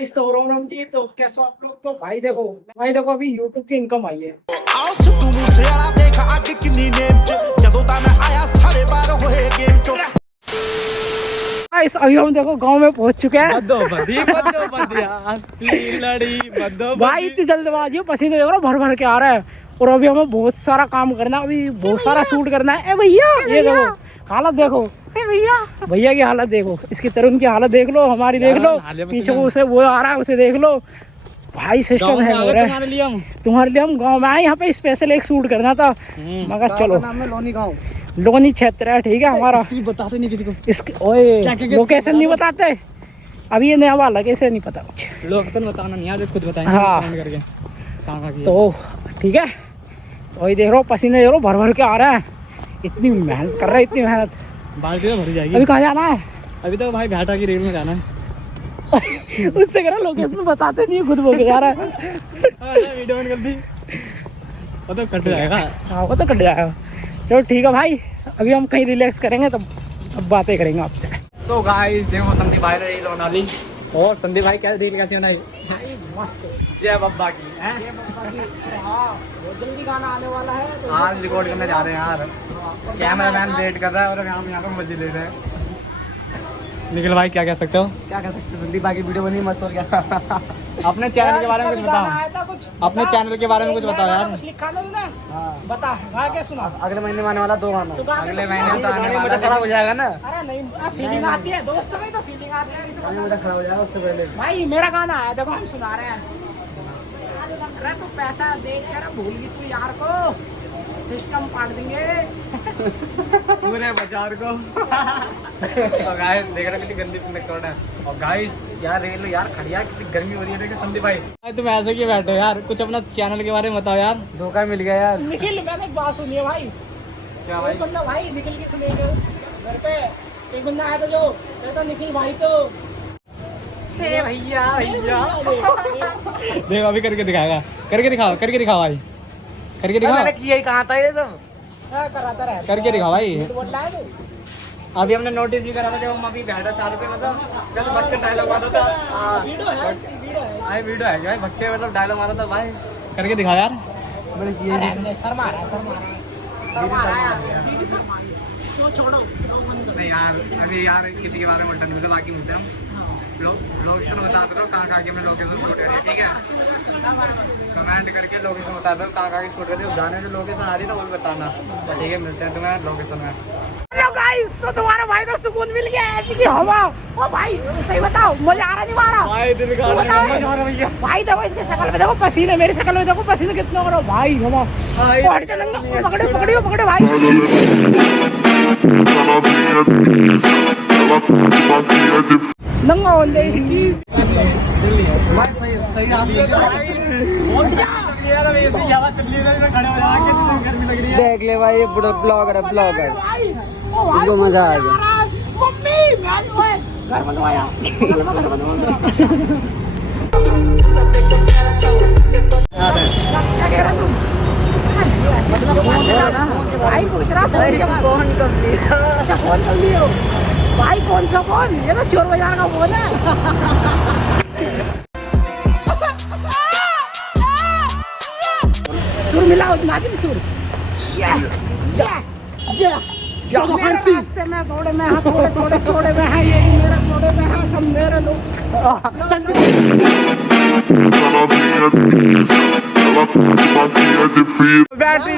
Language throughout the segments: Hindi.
इस तो रोम जी तो कैसे आप लोग तो भाई देखो अभी YouTube की इनकम आई है। गाइस अभी हम देखो गांव में पहुंच चुके हैं। भाई इतनी जल्दबाजी है, पसीने देखो भर भर के आ रहा है और अभी हमें बहुत सारा काम करना है, अभी बहुत सारा शूट करना है। ए भैया ये देखो हालत देखो, भैया की हालत देखो, इसकी तरुण की हालत देख लो, हमारी देख लो, पीछे उसे वो आ रहा है उसे देख लो। भाई सिस्टम है तुम्हारे लिए हम गांव में आए, यहाँ पे स्पेशल एक शूट करना था। मगर चलो लोनी क्षेत्र है, ठीक है हमारा। बताते नहीं किसी को इसके ओए लोकेशन नहीं बताते, अभी ये नया वाला कैसे नहीं पता कुछ। लोकेशन बताना नहीं आते, खुद बताएंगे हाँ करके। तो ठीक है, वही देख रहा हूँ पसीने देख रहा हूँ भर भर के आ रहा है, इतनी मेहनत कर रहा है, इतनी मेहनत। बाल्टी तो भरी जाएगी। अभी कहाँ जाना है? अभी तो भाई भाटा की रेल में जाना है। उससे कह रहा लोकेशन बताते नहीं, खुद बोल के जा रहा है। वीडियो ऑन कर दी, वो तो कट जाएगा। हाँ वो तो कट जाएगा। चलो ठीक है भाई, अभी हम कहीं रिलैक्स करेंगे तब बातें करेंगे आपसे। तो गाइस देखो संदीप भाई रही लोनाली, और संदीप भाई क्या डील कैसी बनाई भाई मस्त, जय बब्बा की है। ये बब्बा की, हाँ बहुत जल्दी गाना आने वाला है तो आज रिकॉर्ड करने जा रहे हैं यार। कैमरामैन वेट कर रहा है और हम यहाँ पे मजे ले रहे हैं। निखिल भाई क्या कह सकते हो? क्या कह सकते हैं, संदीप भाई की वीडियो बनी मस्त। और क्या अपने चैनल के बारे में कुछ बताओ, अपने चैनल के बारे में कुछ बताओ यार। कुछ लिखा था ना, बता गा क्या सुना। अगले महीने में आने वाला 2 गाना। अगले महीने तो आने वाला, खराब हो जाएगा ना। अरे नहीं फीलिंग आती है दोस्त में, तो फीलिंग आती है। मुझे खराब हो जाएगा उससे पहले। भाई मेरा गाना आया, देखो हम सुना रहे हैं। अरे तू पैसा देख कर भूल गई तू यार को, सिस्टम पाट देंगे पूरे बाजार को। तो गाइस देख रहे कितनी गंदी रिकॉर्ड है। और गाइस यार रेल यार खड़िया कितनी गर्मी हो रही है। देखिए संदीप भाई तुम ऐसे क्यों बैठे हो यार, कुछ अपना चैनल के बारे में बताओ यार। धोखा मिल गया यार। निखिल मैंने एक बात सुनी है भाई। क्या भाई? बंदा भाई निखिल की सुनेंगे घर पे, एक बंदा आया था जो कहता निखिल भाई तो भैया देखो अभी करके दिखाएगा, करके दिखाओ भाई, करके दिखाओ। मैंने किया ही कहाँ था ये तो, कराता रहा, करके दिखाओ भाई। बोल रहा है तो अभी हमने नोटिस भी करा था जब हम अभी बैठा चालू पे, मतलब जब भक्के डायलॉग मारा था। वीडियो है भाई वीडियो है क्या भक्के, मतलब डायलॉग मारा था भाई। करके दिखा यार। मैंने किया ही नहीं। शर्मा रहा है तो छोड़ो बंद नहीं यार, अभी यार किसी के बारे में मटन मिलता, बाकी मिलते हम लोकेशन बताते रहो कहाँ कहाँ की हमने लोकेशन शूट करी है, ठीक है। कमेंट करके लोकेशन बताते रहो कहाँ कहाँ की शूट करी है, गाने जो लोकेशन आ रही है ना वो भी बताना। तो ठीक है, मिलते हैं तुम्हें लोकेशन में। हेलो गाइस, तो तुम्हारा भाई को सुकून मिल गया ऐसी की हवा। ओ भाई सही बताओ, मजा आ रहा नहीं मारा भाई दिन का भाई। देखो इसके शक्ल में देखो पसीने, मेरी शक्ल में देखो पसीने कितना हो रहा भाई। हवा पकड़े भाई। नंगा होंगे इसकी भाई सही आप देख ले भाई, ये बड़ा ब्लॉगर है, ब्लॉगर। इसको मजा आ गया। मम्मी घर बनवाया, घर बनवाया। क्या कह रहा तुम? भाई पूछ रहा फोन कर लियो भाई। कौन सा फोन? ये तो चोर बाजार का फोन है। सुर मिलाओ नाजिम सुर। रास्ते में थोड़े में है, थोड़े में है, ये मेरे थोड़े में है, सब मेरे लोग। बैटरी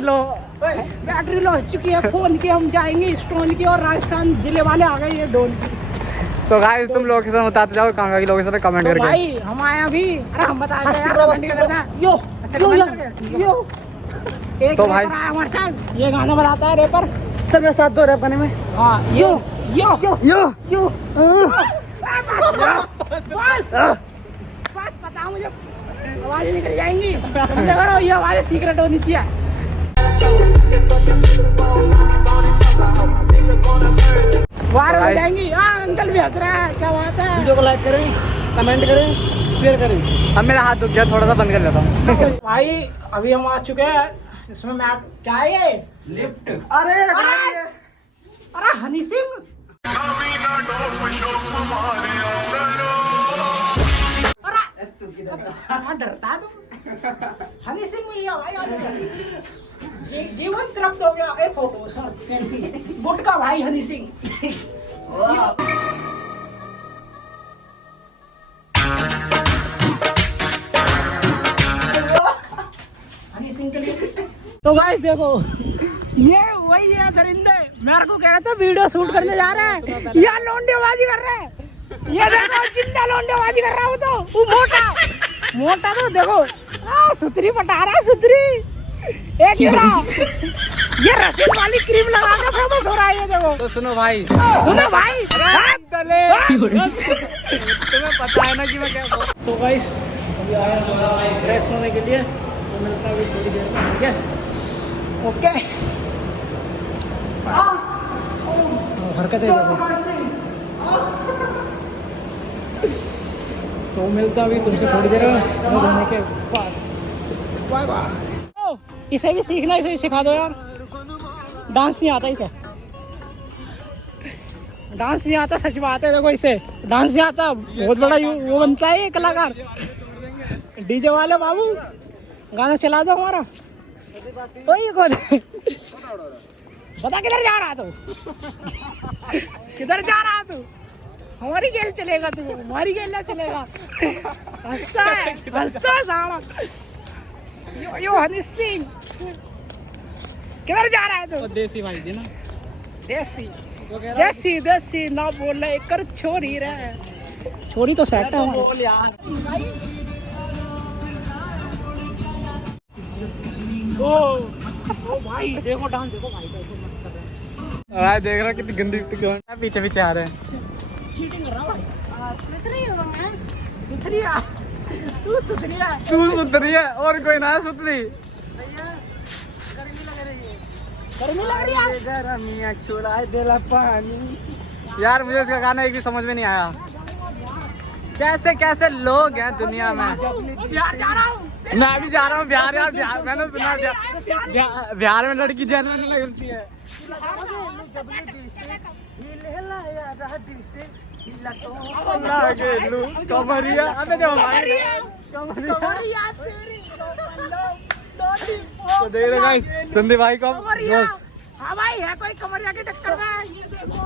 लो हो चुकी है फोन की, हम जाएंगे स्टोन की, और राजस्थान जिले वाले आ गए ये डोन की। तो गाइस तुम लोकेशन बताते जाओ कहाँ की लोकेशन है, कमेंट करके। भाई हम आए अभी, अरे हम बता रहे हैं यो एक तो भाई हमारे साथ ये गाना बताता है रैपर, सब मेरे साथ दो रैप करने में। हाँ यो बस पता मुझे, आवाजें निकल जाएंगी, समझा करो, ये आवाजें सीक्रेट होनी चाहिए। वायरल हो जाएंगी। अंकल भी हंस रहा है, क्या बात है। वीडियो को लाइक करें, कमेंट करें, शेयर करें। अब मेरा हाथ दुख गया, थोड़ा सा बंद कर लेता हूँ। भाई अभी हम आ चुके हैं, इसमें मैं क्या है ये लिफ्ट। अरे हनी सिंह, अरे हाँ डरता है तुम। हनी सिंह मिल गया भाई आज। जीवन तृप्त हो गया। एक फोटो सर सेल्फी गुटका भाई हनी सिंह। हनी सिंह के लिए तो गाइस देखो ये वही है दरिंदे मेरे को कह रहे थे वीडियो शूट करने जा रहे हैं यार लौंडेबाजी कर रहे हैं। ये देखो जिंदा लौंडेबाजी कर रहा हूँ तो वो मोटा तो देखो सुतरी पटा रहा है सुतरी। एक ये रसीद वाली क्रीम लगा के फेमस हो रहा है ये देखो। तो सुनो भाई तुम्हें पता है ना कि मैं क्या बोल। तो गाइस अभी आया फ्रेश होने के लिए तो मिलता है थोड़ी देर में। ठीक है ओके हरकतें देखो। तो मिलता भी तुमसे थोड़ी देर में धोने के बाद। Bye bye. इसे भी सीखना इसे भी सिखा दो यार। डांस नहीं आता इसे डांस नहीं आता सच बात है। देखो इसे डांस नहीं आता बहुत बड़ा वो बनता है ये कलाकार। डीजे वाले बाबू गाना चला दो हमारा। तो ये कौन बता किधर जा रहा तू किधर जा रहा तू। हमारी गेल चलेगा तू हमारी गेल ना चलेगा। हंसता है सारा यो हनी सिंह। किधर जा रहा है तू। देसी भाई जी ना देसी देसी देसी ना बोल रहे कर छोरी रहे। छोरी तो सेट है बोल यार। ओ भाई देखो डांस देखो भाई भाई देख रहा कितनी गंदी पीछे पीछे आ रहे हैं। चीटिंग कर रहा भाई। सुथरिया तू सुथरी है और कोई ना है सुथरी। गर्मी लग रही है गरमिया छुड़ा देला पानी। यार मुझे इसका गाना एक भी समझ में नहीं आया। कैसे कैसे लोग हैं दुनिया में। बिहार जा रहा हूँ। मैं भी जा रहा हूँ बिहार। यार बिहार मैंने सुना बिहार में लड़की जेनवन लगती है। कमरिया अबे देखो भाई तो देख रहे गाइस संदीप भाई को। हाँ भाई है कोई कमरिया की टक्कर में। ये देखो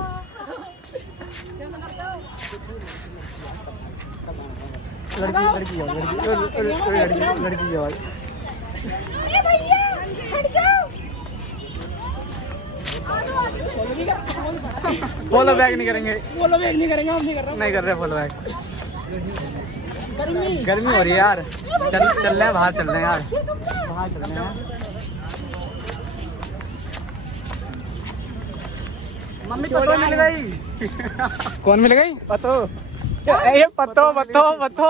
लड़की है भाई। फॉलो बैक नहीं करेंगे हम नहीं कर रहे। नहीं कर रहे फॉलो बैक। गर्मी हो रही है यार। चल रहे हैं बाहर चल रहे हैं यार बाहर चल रहे हैं। मम्मी पतो मिल गई। कौन मिल गई पतो। ये पतो पतो पतो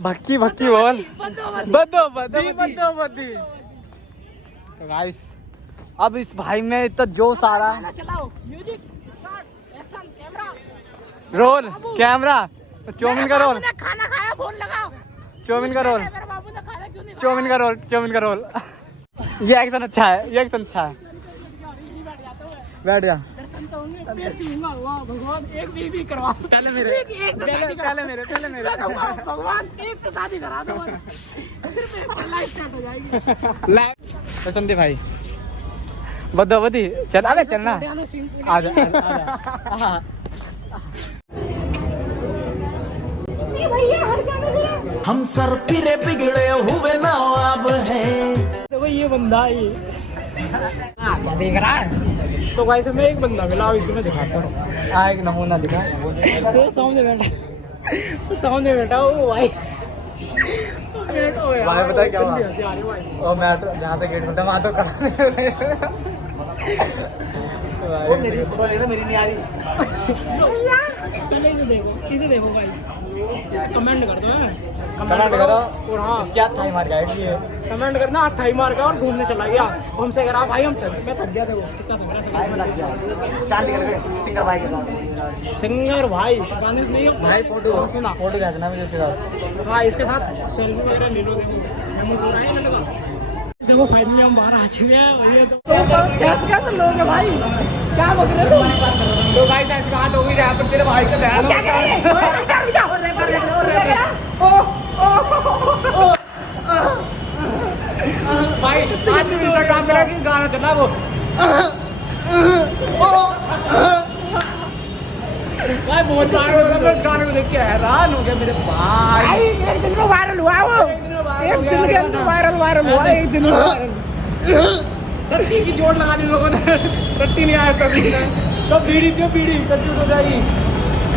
भक्की भक्की बोल बदो बदी बदो बदी। तो गाइस अब इस भाई में इतना जोश आ रहा है। चलाओ music action camera roll camera chow mein का रोल। खाना खाया फोन लगाओ। चौमिन का रोल मेरे बाबू ने खाना क्यों नहीं चौमिन का रोल चौमिन का रोल। ये एक्शन अच्छा है ये एक्शन अच्छा है। बैठ गया। दर्शन तो होंगे पैर छूऊंगा। वाह भगवान एक भी करवा पहले मेरे पहले मेरे भगवान एक से शादी करा दो फिर लाइफ सेट हो जाएगी। संदीप भाई बदो बदी चल अबे चलना आजा आजा। हम सर पिरे बिगड़े हुए नवाब हैं। देखो ये बंदा ये क्या देख रहा है। तो गाइस मैं एक बंदा मिला अभी तुम्हें दिखाता हूँ। एक नमूना दिखा। तो सामने बैठा वो भाई भाई पता है क्या हुआ। और मैं जहाँ से गेट खुलता वहाँ तो खड़ा मेरी नहीं आ रही। पहले इसे देखो इसे देखो गाइस इसे कमेंट कर दो कमेंट करो और हाँ क्या थाई मार गया कमेंट करना हाथ थाई मार गया और घूमने चला गया। हमसे कह रहा भाई हम थक मैं थक गया। देखो कितना थक रहा सिंगर भाई के साथ। सिंगर भाई गाने से नहीं भाई फोटो सुना फोटो खींचना मुझे इसके साथ। हाँ इसके साथ सेल्फी वगैरह ले लो। देखो मैं मुझे देखो फाइनली हम बाहर आ चुके हैं और ये तो कैसे लोग हैं भाई, क्या बक रहे हो? तो गाइस ऐसी बात हो गई जहाँ पर तेरे भाई का ध्यान क्या कर रहे हैं? भाई आज भी इंस्टाग्राम पे कि गाना चला वो भाई बहुत बार उस गाने को देख के हैरान हो गया मेरे भाई। भाई एक दिन में वायरल हुआ है वो, एक दिन के अंदर वायरल हुआ, एक दिन में वायरल। टट्टी की जोड़ लगा दी लोगों ने, टट्टी नहीं आया टट्टी तो बीड़ी क्यों बीड़ी टट्टी हो जाएगी।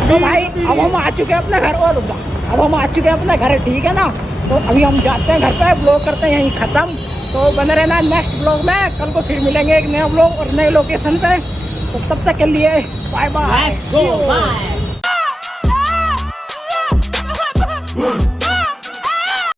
तो भाई अब हम आ चुके हैं अपने घर, और अब हम आ चुके हैं अपने घर, ठीक है ना। तो अभी हम जाते हैं घर पे, ब्लॉग करते हैं यहीं खत्म। तो बने रहना नेक्स्ट ब्लॉग में, कल को फिर मिलेंगे एक नया ब्लॉग और नए लोकेशन पे। तो तब तक के लिए बाय बाय।